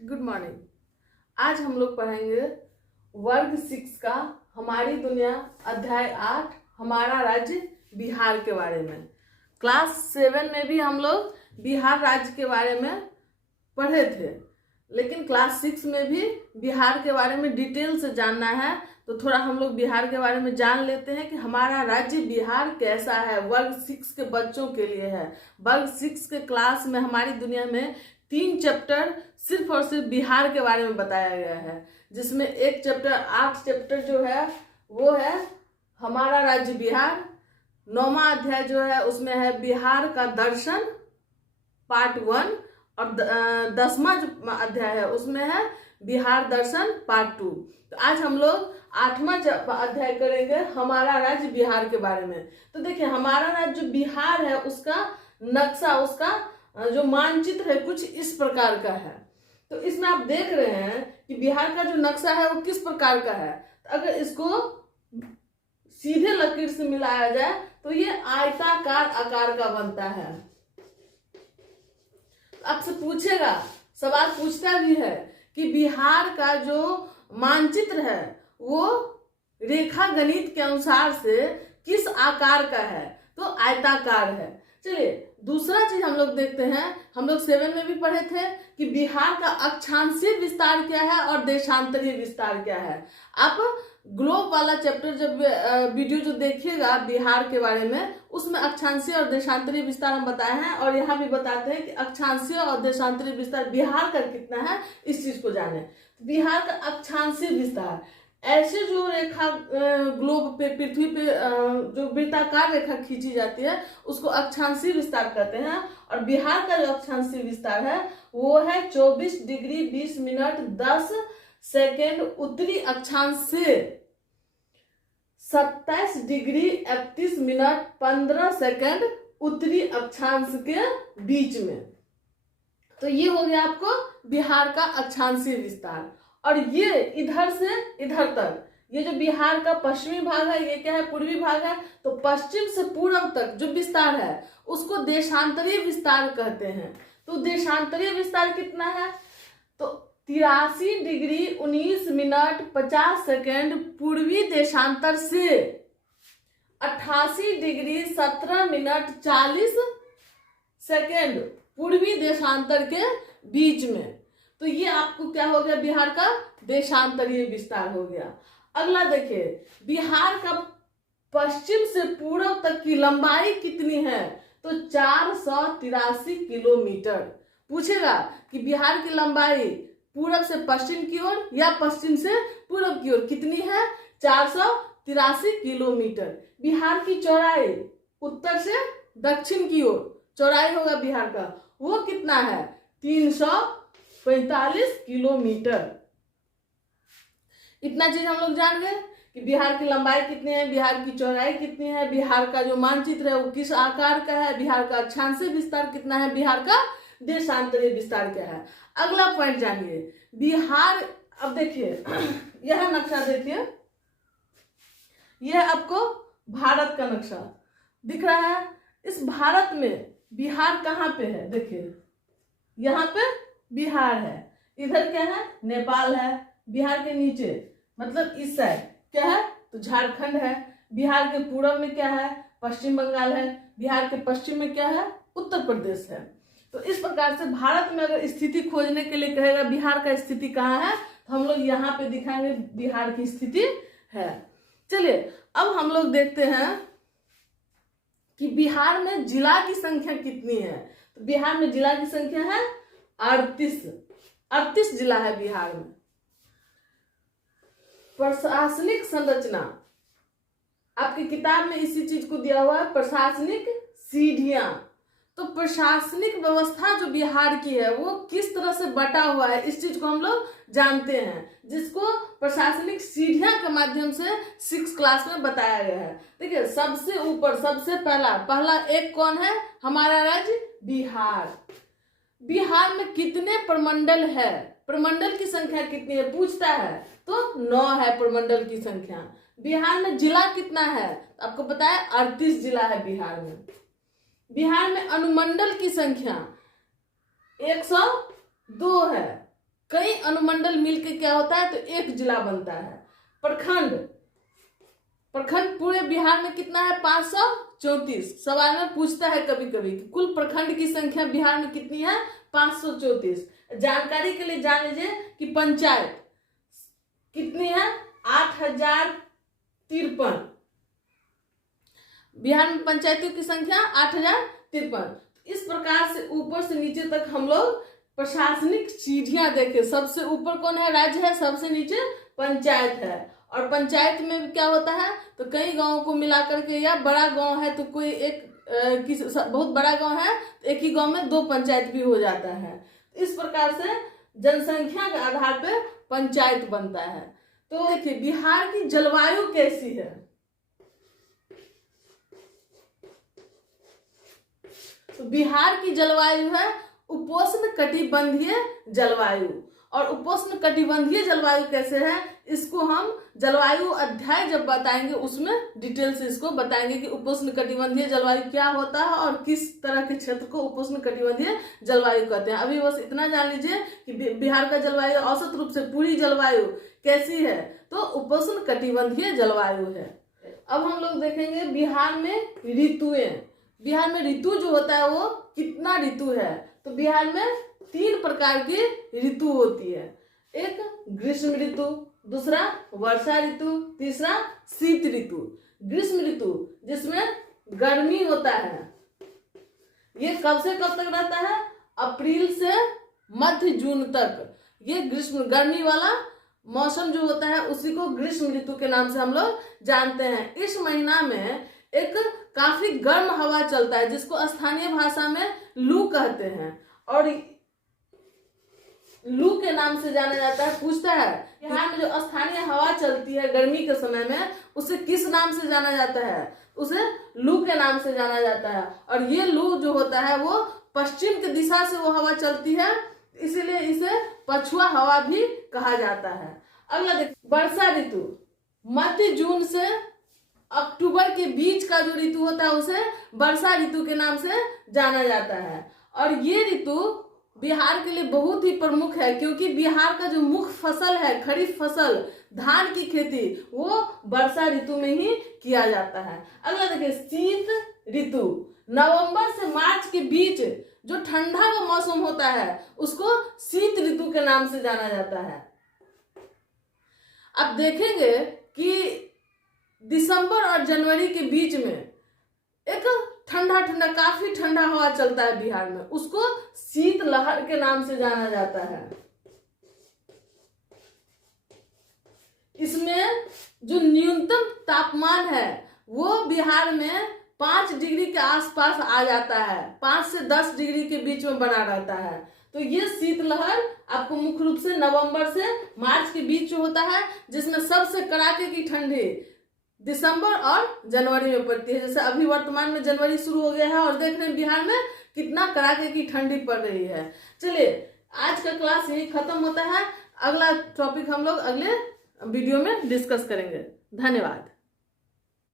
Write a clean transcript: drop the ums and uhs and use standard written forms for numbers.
Good morning. आज हम लोग पढ़ेंगे वर्ग 6 का हमारी दुनिया अध्याय 8 हमारा राज्य बिहार के बारे में। क्लास 7 में भी हम लोग बिहार राज्य के बारे में पढ़े थे, लेकिन क्लास 6 में भी बिहार के बारे में डिटेल से जानना है, तो थोड़ा हम लोग बिहार के बारे में जान लेते हैं कि हमारा राज्य बिहार कैसा है। वर्ग 6 के बच्चों के लिए है। वर्ग 6 के क्लास में हमारी दुनिया में 3 चैप्टर सिर्फ और सिर्फ बिहार के बारे में बताया गया है, जिसमें एक चैप्टर 8 चैप्टर जो है वो है हमारा राज्य बिहार। 9वां अध्याय जो है उसमें है बिहार का दर्शन पार्ट 1, और 10वां जो अध्याय है उसमें है बिहार दर्शन पार्ट 2। तो आज हम लोग 8वां अध्याय करेंगे हमारा राज्य बिहार के बारे में। तो देखिए, हमारा राज्य जो बिहार है उसका नक्शा, उसका जो मानचित्र है कुछ इस प्रकार का है। तो इसमें आप देख रहे हैं कि बिहार का जो नक्शा है वो किस प्रकार का है। तो अगर इसको सीधे लकीर से मिलाया जाए तो ये आयताकार आकार का बनता है। आपसे पूछेगा, सवाल पूछता भी है कि बिहार का जो मानचित्र है वो रेखा गणित के अनुसार से किस आकार का है, तो आयताकार है। चलिए दूसरा चीज हम लोग देखते हैं। हम लोग 7 में भी पढ़े थे कि बिहार का अक्षांशीय विस्तार क्या है और देशांतरीय विस्तार क्या है। आप ग्लोब वाला चैप्टर जब वीडियो जो देखिएगा बिहार के बारे में, उसमें अक्षांशीय और देशांतरीय विस्तार हम बताए हैं, और यहाँ भी बताते हैं कि अक्षांशीय और देशांतरीय विस्तार बिहार का कितना है, इस चीज को जाने। बिहार का अक्षांशीय विस्तार, ऐसे जो रेखा ग्लोब पे, पृथ्वी पे जो वृत्ताकार रेखा खींची जाती है उसको अक्षांशीय विस्तार कहते हैं। और बिहार का जो अक्षांशीय विस्तार है वो है 24 डिग्री 20 मिनट 10 सेकेंड उत्तरी अक्षांश से 27 डिग्री 31 मिनट 15 सेकेंड उत्तरी अक्षांश के बीच में। तो ये हो गया आपको बिहार का अक्षांशीय विस्तार। और ये इधर से इधर तक, ये जो बिहार का पश्चिमी भाग है ये क्या है, पूर्वी भाग है। तो पश्चिम से पूर्व तक जो विस्तार है उसको देशांतरीय विस्तार कहते हैं। तो देशांतरीय विस्तार कितना है, तो 83 डिग्री 19 मिनट 50 सेकेंड पूर्वी देशांतर से 88 डिग्री 17 मिनट 40 सेकेंड पूर्वी देशांतर के बीच में। तो ये आपको क्या हो गया, बिहार का देशांतरीय विस्तार हो गया। अगला देखिए, बिहार का पश्चिम से पूर्व तक की लंबाई कितनी है, तो 483 किलोमीटर। पूछेगा कि बिहार की लंबाई पूर्व से पश्चिम की ओर या पश्चिम से पूर्व की ओर कितनी है, 483 किलोमीटर। बिहार की चौड़ाई उत्तर से दक्षिण की ओर चौड़ाई होगा बिहार का, वो कितना है, 345 किलोमीटर। इतना चीज हम लोग जान गए कि बिहार की लंबाई कितनी है, बिहार की चौड़ाई कितनी है, बिहार का जो मानचित्र है वो किस आकार का है, बिहार का अक्षांशीय विस्तार कितना है, बिहार का देशांतरीय विस्तार क्या है। अगला पॉइंट जानिए, बिहार। अब देखिए यह नक्शा देखिए, यह आपको भारत का नक्शा दिख रहा है। इस भारत में बिहार कहाँ पे है, देखिए यहाँ पे बिहार है, इधर क्या है, नेपाल है। बिहार के नीचे मतलब इस साइड क्या है, तो झारखंड है। बिहार के पूर्व में क्या है, पश्चिम बंगाल है। बिहार के पश्चिम में क्या है, उत्तर प्रदेश है। तो इस प्रकार से भारत में अगर स्थिति खोजने के लिए कहेगा बिहार का स्थिति कहाँ है, तो हम लोग यहाँ पे दिखाएंगे बिहार की स्थिति है। चलिए अब हम लोग देखते हैं कि बिहार में जिला की संख्या कितनी है। तो बिहार में जिला की संख्या है 38 जिला है बिहार में। प्रशासनिक संरचना, आपकी किताब में इसी चीज को दिया हुआ है, प्रशासनिक सीढ़ियां। तो प्रशासनिक व्यवस्था जो बिहार की है वो किस तरह से बटा हुआ है, इस चीज को हम लोग जानते हैं, जिसको प्रशासनिक सीढ़ियां के माध्यम से 6 क्लास में बताया गया है। देखिए सबसे ऊपर सबसे पहला एक कौन है, हमारा राज्य बिहार। बिहार में कितने प्रमंडल है, प्रमंडल की संख्या कितनी है पूछता है, तो 9 है प्रमंडल की संख्या। बिहार में जिला कितना है, तो आपको पता है 38 जिला है बिहार में। बिहार में अनुमंडल की संख्या 102 है। अनुमंडल मिलके क्या होता है, तो एक जिला बनता है। प्रखंड, प्रखंड पूरे बिहार में कितना है, 534। सवाल में पूछता है कभी कभी कि कुल प्रखंड की संख्या बिहार में कितनी है, 534। जानकारी के लिए जान लीजिए कि पंचायत कितनी है, 8053। बिहार में पंचायतों की संख्या 8053। इस प्रकार से ऊपर से नीचे तक हम लोग प्रशासनिक सीढ़ियां देखे। सबसे ऊपर कौन है, राज्य है, सबसे नीचे पंचायत है। और पंचायत में क्या होता है, तो कई गांवों को मिलाकर के, या बड़ा गांव है तो कोई एक बहुत बड़ा गांव है तो एक ही गांव में 2 पंचायत भी हो जाता है। इस प्रकार से जनसंख्या के आधार पर पंचायत बनता है। तो देखिए बिहार की जलवायु कैसी है, तो बिहार की जलवायु है उपोष्ण कटिबंधीय जलवायु। और उपोष्ण कटिबंधीय जलवायु कैसे है, इसको हम जलवायु अध्याय जब बताएंगे उसमें डिटेल से इसको बताएंगे कि उपोष्ण कटिबंधीय जलवायु क्या होता है और किस तरह के क्षेत्र को उपोष्ण कटिबंधीय जलवायु कहते हैं। अभी बस इतना जान लीजिए कि बिहार का जलवायु औसत रूप से पूरी जलवायु कैसी है, तो उपोष्ण कटिबंधीय जलवायु है। अब हम लोग देखेंगे बिहार में ऋतुएं। बिहार में ऋतु जो होता है वो कितना ऋतु है, तो बिहार में 3 प्रकार की ऋतु होती है। एक ग्रीष्म ऋतु, दूसरा वर्षा ऋतु, तीसरा शीत ऋतु। ग्रीष्म ऋतु जिसमें गर्मी होता है, ये कब से कब तक रहता है, अप्रैल से मध्य जून तक। ये ग्रीष्म गर्मी वाला मौसम जो होता है उसी को ग्रीष्म ऋतु के नाम से हम लोग जानते हैं। इस महीना में एक काफी गर्म हवा चलता है जिसको स्थानीय भाषा में लू कहते हैं, और लू के नाम से जाना जाता है। पूछता है बिहार में जो स्थानीय हवा चलती है गर्मी के समय में उसे किस नाम से जाना जाता है, उसे लू के नाम से जाना जाता है। और ये लू जो होता है वो पश्चिम की दिशा से वो हवा चलती है, इसीलिए इसे पछुआ हवा भी कहा जाता है। अगला देख, वर्षा ऋतु मध्य जून से अक्टूबर के बीच का जो ऋतु होता है उसे वर्षा ऋतु के नाम से जाना जाता है। और ये ऋतु बिहार के लिए बहुत ही प्रमुख है, क्योंकि बिहार का जो मुख्य फसल है खरीफ फसल धान की खेती वो वर्षा ऋतु में ही किया जाता है। अगला देखिए शीत ऋतु, नवंबर से मार्च के बीच जो ठंडा का मौसम होता है उसको शीत ऋतु के नाम से जाना जाता है। अब देखेंगे कि दिसंबर और जनवरी के बीच में एक ठंडा ठंडा काफी ठंडा हवा चलता है बिहार में, उसको शीत लहर के नाम से जाना जाता है। इसमें जो न्यूनतम तापमान है वो बिहार में 5 डिग्री के आसपास आ जाता है, 5 से 10 डिग्री के बीच में बना रहता है। तो ये शीतलहर आपको मुख्य रूप से नवंबर से मार्च के बीच होता है, जिसमें सबसे कड़ाके की ठंडी दिसंबर और जनवरी में पड़ती है। जैसे अभी वर्तमान में जनवरी शुरू हो गया है और देख रहे हैं बिहार में कितना कड़ाके की ठंडी पड़ रही है। चलिए आज का क्लास यही खत्म होता है, अगला टॉपिक हम लोग अगले वीडियो में डिस्कस करेंगे। धन्यवाद।